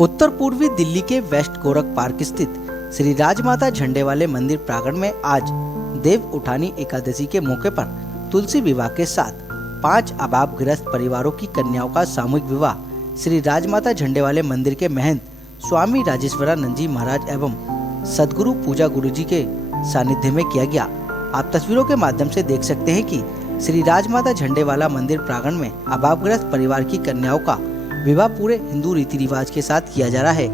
उत्तर पूर्वी दिल्ली के waste Gorakh park स्थित श्री राजमाता झंडे वाले मंदिर प्रांगण में आज देव उठानी एकादशी के मौके पर तुलसी विवाह के साथ 5 अभावग्रस्त परिवारों की कन्याओं का सामूहिक विवाह श्री राजमाता झंडे वाले मंदिर के महंत स्वामी राजेश्वरानंद जी महाराज एवं सदगुरु पूजा गुरुजी के सानिध्य में किया गया। आप तस्वीरों के माध्यम से देख सकते हैं कि श्री राजमाता झंडे वाला मंदिर प्रांगण में अभावग्रस्त परिवार की कन्याओं का विवाह पूरे हिंदू रीति रिवाज के साथ किया जा रहा है।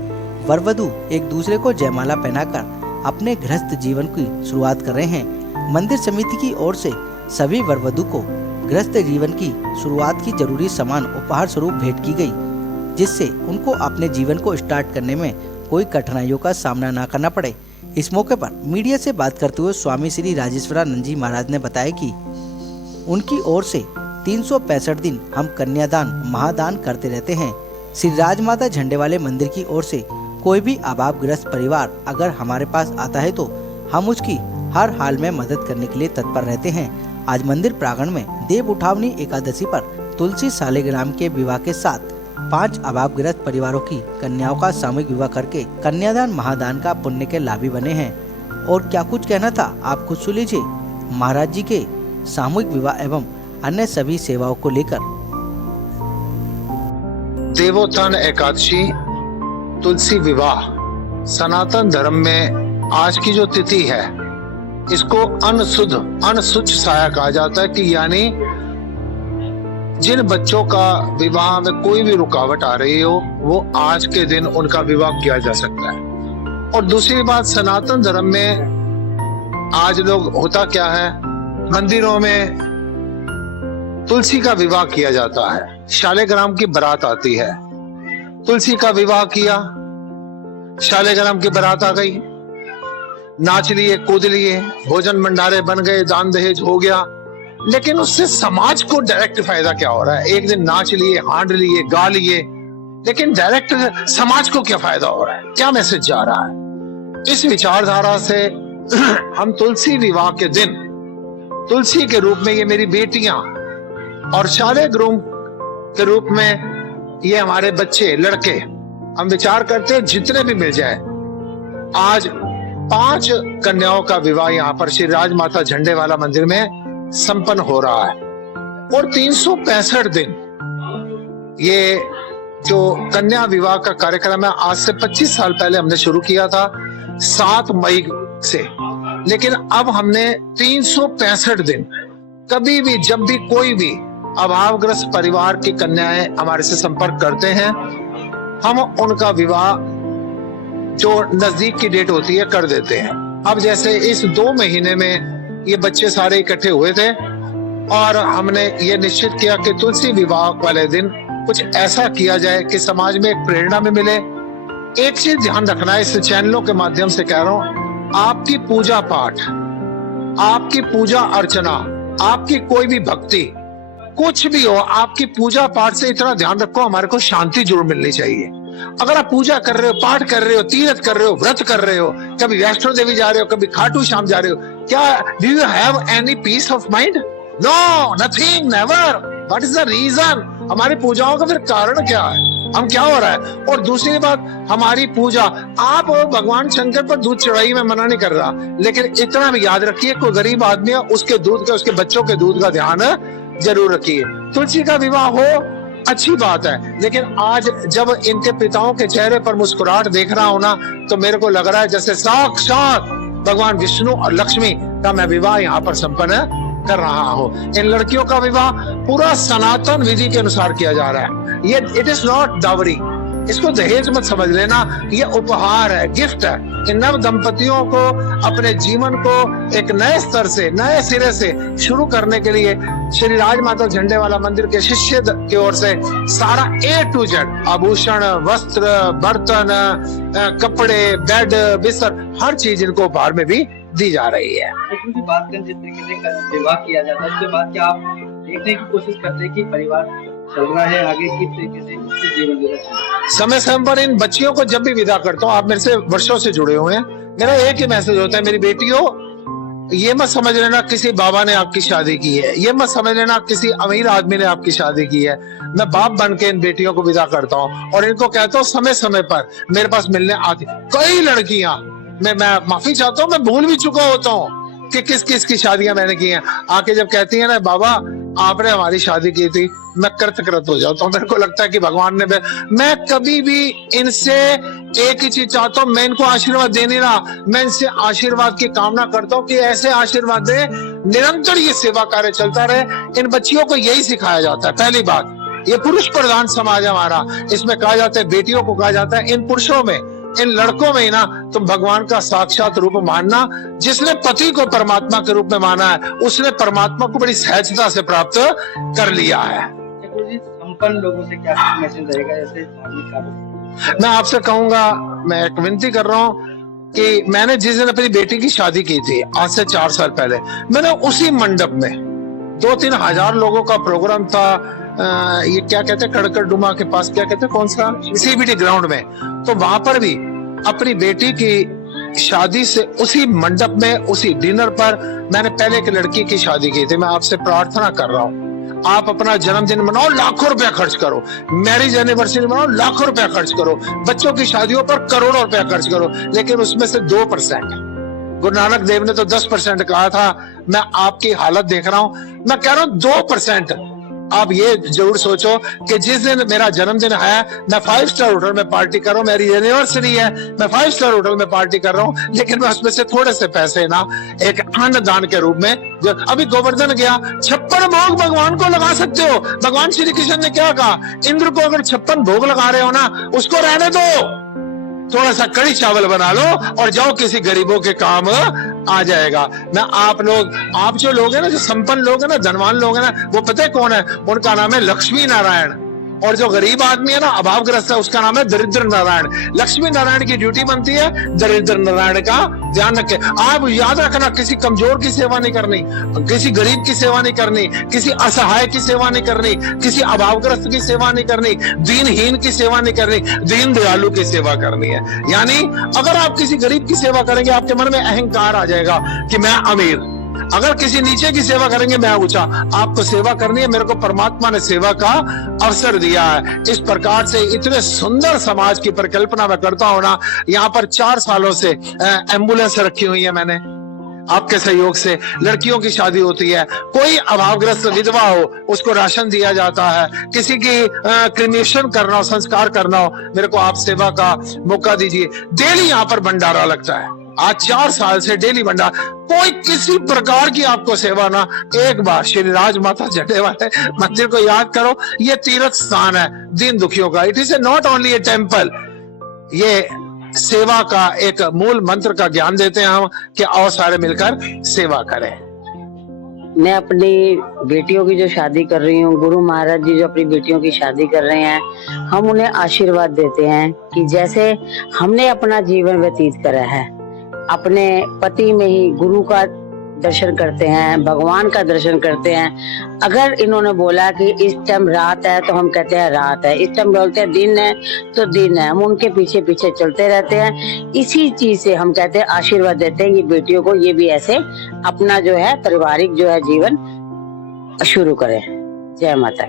वर वधू एक दूसरे को जयमाला पहनाकर अपने गृहस्थ जीवन की शुरुआत कर रहे हैं। मंदिर समिति की ओर से सभी वर वधू को गृहस्थ जीवन की शुरुआत की जरूरी सामान उपहार स्वरूप भेंट की गई, जिससे उनको अपने जीवन को स्टार्ट करने में कोई कठिनाइयों का सामना न करना पड़े। इस मौके पर मीडिया से बात करते हुए स्वामी श्री राजेश्वरानंद जी महाराज ने बताया कि उनकी ओर से 365 दिन हम कन्यादान महादान करते रहते हैं। श्री राजमाता झंडे वाले मंदिर की ओर से कोई भी अभावग्रस्त परिवार अगर हमारे पास आता है तो हम उसकी हर हाल में मदद करने के लिए तत्पर रहते हैं। आज मंदिर प्रांगण में देव उठावनी एकादशी पर तुलसी सालिग्राम के विवाह के साथ 5 अभावग्रस्त परिवारों की कन्याओं का सामूहिक विवाह करके कन्यादान महादान का पुण्य के लाभी बने हैं। और क्या कुछ कहना था आप खुद सुन लीजिए महाराज जी के सामूहिक विवाह एवं अन्य सभी सेवाओं को लेकर। देवोत्थान एकादशी तुलसी विवाह सनातन धर्म में आज की जो तिथि है इसको अनशुच साया कहा जाता है कि यानी जिन बच्चों का विवाह में कोई भी रुकावट आ रही हो वो आज के दिन उनका विवाह किया जा सकता है। और दूसरी बात, सनातन धर्म में आज लोग होता क्या है, मंदिरों में तुलसी का विवाह किया जाता है, शालिग्राम की बारात आती है, तुलसी का विवाह किया, शालिग्राम की बारात आ गई, नाच लिए कूद लिए, भोजन भंडारे बन गए, दान दहेज हो गया, लेकिन उससे समाज को डायरेक्ट फायदा क्या हो रहा है? एक दिन नाच लिए, हांड लिए, गा लिए, लेकिन डायरेक्ट समाज को क्या फायदा हो रहा है? क्या मैसेज जा रहा है? इस विचारधारा से हम तुलसी विवाह के दिन तुलसी के रूप में ये मेरी बेटियां और शालिग्राम के रूप में ये हमारे बच्चे लड़के, हम विचार करते हैं जितने भी मिल जाए। आज 5 कन्याओं का विवाह यहाँ पर श्री राजमाता झंडे वाला मंदिर में संपन्न हो रहा है। और 365 दिन ये जो कन्या विवाह का कार्यक्रम है आज से 25 साल पहले हमने शुरू किया था 7 मई से, लेकिन अब हमने 365 दिन कभी भी जब भी कोई भी अभावग्रस्त परिवार की कन्याएं हमारे से संपर्क करते हैं हम उनका विवाह जो नजदीक की डेट होती है कर देते हैं। अब जैसे इस 2 महीने में ये बच्चे सारे इकट्ठे हुए थे और हमने ये निश्चित किया कि तुलसी विवाह वाले दिन कुछ ऐसा किया जाए कि समाज में एक प्रेरणा में मिले। एक चीज ध्यान रखना है, इस चैनलों के माध्यम से कह रहा हूं, आपकी पूजा पाठ, आपकी पूजा अर्चना, आपकी कोई भी भक्ति, कुछ भी हो, आपकी पूजा पाठ से इतना ध्यान रखो हमारे को शांति जरूर मिलनी चाहिए। अगर आप पूजा कर रहे हो, पाठ कर रहे हो, तीर्थ कर रहे हो, व्रत कर रहे हो, कभी वैष्णो देवी जा रहे हो, कभी खाटू श्याम जा रहे हो, क्या do you have any peace of mind? No, nothing, never. What is the reason? हमारी पूजाओं का फिर कारण क्या है? हम क्या हो रहा है? और दूसरी बात, हमारी पूजा, आप भगवान शंकर पर दूध चढ़ाई में मना नहीं कर रहा, लेकिन इतना भी याद रखिए कोई गरीब आदमी है उसके दूध का, उसके बच्चों के दूध का ध्यान जरूर रखिए। तुलसी का विवाह हो अच्छी बात है, लेकिन आज जब इनके पिताओं के चेहरे पर मुस्कुराहट देख रहा हूं ना तो मेरे को लग रहा है जैसे साक्षात भगवान विष्णु और लक्ष्मी का मैं विवाह यहाँ पर संपन्न कर रहा हूँ। इन लड़कियों का विवाह पूरा सनातन विधि के अनुसार किया जा रहा है। ये इट इज नॉट डावरी, इसको दहेज मत समझ लेना, ये उपहार है, गिफ्ट है। इन नव दंपतियों को अपने जीवन को एक नए स्तर से, नए सिरे से शुरू करने के लिए श्री राजमाता झंडे वाला मंदिर के शिष्य की ओर से सारा A to Z, आभूषण, वस्त्र, बर्तन, कपड़े, बेड, बिस्तर, हर चीज इनको उपहार में भी दी जा रही है। बात करें जिस तरीके से विवाह किया जाता है उसके बाद क्या आप देखने की कोशिश करते हैं कि परिवार चल रहा है आगे, किस तरीके से जीवन जी रहा है? समय समय पर इन बच्चियों को जब भी विदा करता हूँ, आप मेरे से वर्षों से जुड़े हुए हैं, मेरा एक ही मैसेज होता है, मेरी बेटियों ये मत समझ लेना किसी बाबा ने आपकी शादी की है, ये मत समझ लेना किसी अमीर आदमी ने आपकी शादी की है। मैं बाप बन के इन बेटियों को विदा करता हूँ और इनको कहता हूँ समय समय पर मेरे पास मिलने आती। कई लड़कियां, मैं माफी चाहता हूँ, मैं भूल भी चुका होता हूँ कि किस किस की शादियां मैंने की हैं, आके जब कहती है ना बाबा आपने हमारी शादी की थी, मैं कृत हो जाता हूँ। मेरे को लगता है कि भगवान ने, मैं कभी भी इनसे एक ही चीज चाहता हूँ, मैं इनको आशीर्वाद दे नहीं रहा, मैं इनसे आशीर्वाद की कामना करता हूँ कि ऐसे आशीर्वाद दे, निरंतर ये सेवा कार्य चलता रहे। इन बच्चियों को यही सिखाया जाता है। पहली बात, ये पुरुष प्रधान समाज है हमारा, इसमें कहा जाता है, बेटियों को कहा जाता है, इन पुरुषों में, इन लड़कों में ही ना तुम भगवान का साक्षात रूप मानना। जिसने पति को परमात्मा के रूप में माना है, उसने परमात्मा को बड़ी सहजता से प्राप्त कर लिया है। संपन्न लोगों से क्या मैसेज रहेगा, जैसे धार्मिक कार्य? मैं आपसे कहूंगा, मैं एक विनती कर रहा हूँ कि मैंने जिस दिन अपनी बेटी की शादी की थी, आज से 4 साल पहले, मैंने उसी मंडप में 2-3 हजार लोगों का प्रोग्राम था। ये क्या कहते हैं, कड़कड़डुमा के पास, क्या कहते हैं, कौन सा, CBD ग्राउंड में, तो वहां पर भी अपनी बेटी की शादी से उसी मंडप में, उसी डिनर पर मैंने पहले एक लड़की की शादी की थी। मैं आपसे प्रार्थना कर रहा हूँ, आप अपना जन्मदिन मनाओ, लाखों रुपया खर्च करो, मैरिज एनिवर्सरी मनाओ, लाखों रुपया खर्च करो, बच्चों की शादियों पर करोड़ों रुपया खर्च करो, लेकिन उसमें से 2%, गुरु नानक देव ने तो 10% कहा था। मैं आपकी हालत देख रहा हूं, मैं कह रहा हूं 2%। आप ये जरूर सोचो कि जिस दिन मेरा जन्मदिन है, मैं 5 स्टार होटल में पार्टी कर रहा हूँ, मेरी एनिवर्सरी है, मैं 5 स्टार होटल में पार्टी कर रहा हूँ, लेकिन मैं उसमें से थोड़े से पैसे ना एक अन्नदान के रूप में, जो अभी गोवर्धन गया, 56 भोग भगवान को लगा सकते हो। भगवान श्री कृष्ण ने क्या कहा, इंद्र को अगर 56 भोग लगा रहे हो ना, उसको रहने दो, थोड़ा सा कड़ी चावल बना लो और जाओ, किसी गरीबों के काम आ जाएगा। मैं आप जो लोग हैं ना, जो संपन्न लोग हैं ना, धनवान लोग हैं ना, वो पता है कौन है, उनका नाम है लक्ष्मी नारायण। और जो गरीब आदमी है ना, अभावग्रस्त है, उसका नाम है दरिद्र नारायण। लक्ष्मी नारायण की ड्यूटी बनती है दरिद्र नारायण का ध्यान रखें। आप याद रखना, किसी कमजोर की सेवा नहीं करनी, किसी गरीब की सेवा नहीं करनी, किसी असहाय की सेवा नहीं करनी, किसी अभावग्रस्त की सेवा नहीं करनी, दीनहीन की सेवा नहीं करनी, दीन दयालु की सेवा करनी है। यानी अगर आप किसी गरीब की सेवा करेंगे, आपके मन में अहंकार आ जाएगा कि मैं अमीर। अगर किसी नीचे की सेवा करेंगे, मैं ऊंचा। आपको सेवा करनी है, मेरे को परमात्मा ने सेवा का अवसर दिया है। इस प्रकार से इतने सुंदर समाज की परिकल्पना मैं करता हूं ना। यहाँ पर 4 सालों से एम्बुलेंस रखी हुई है मैंने, आपके सहयोग से। लड़कियों की शादी होती है, कोई अभावग्रस्त विधवा हो, उसको राशन दिया जाता है। किसी की क्रिमेशन करना हो, संस्कार करना हो, मेरे को आप सेवा का मौका दीजिए। डेली यहाँ पर भंडारा लगता है, आज 4 साल से डेली भंडारा। कोई किसी प्रकार की आपको सेवा ना, एक बार श्री राज माता झंडे वाले मंदिर को याद करो। ये तीर्थ स्थान है दीन दुखियों का। It is not only A temple. ये सेवा का एक मूल मंत्र का ज्ञान देते हैं हम कि आओ सारे मिलकर सेवा करें। मैं अपनी बेटियों की जो शादी कर रही हूँ, गुरु महाराज जी जो अपनी बेटियों की शादी कर रहे हैं, हम उन्हें आशीर्वाद देते हैं कि जैसे हमने अपना जीवन व्यतीत करा है, अपने पति में ही गुरु का दर्शन करते हैं, भगवान का दर्शन करते हैं। अगर इन्होंने बोला कि इस टाइम रात है, तो हम कहते हैं रात है। इस टाइम बोलते हैं दिन है, तो दिन है। हम उनके पीछे पीछे चलते रहते हैं। इसी चीज से हम कहते हैं, आशीर्वाद देते हैं कि बेटियों को ये भी ऐसे अपना जो है पारिवारिक जो है जीवन शुरू करें। जय माता।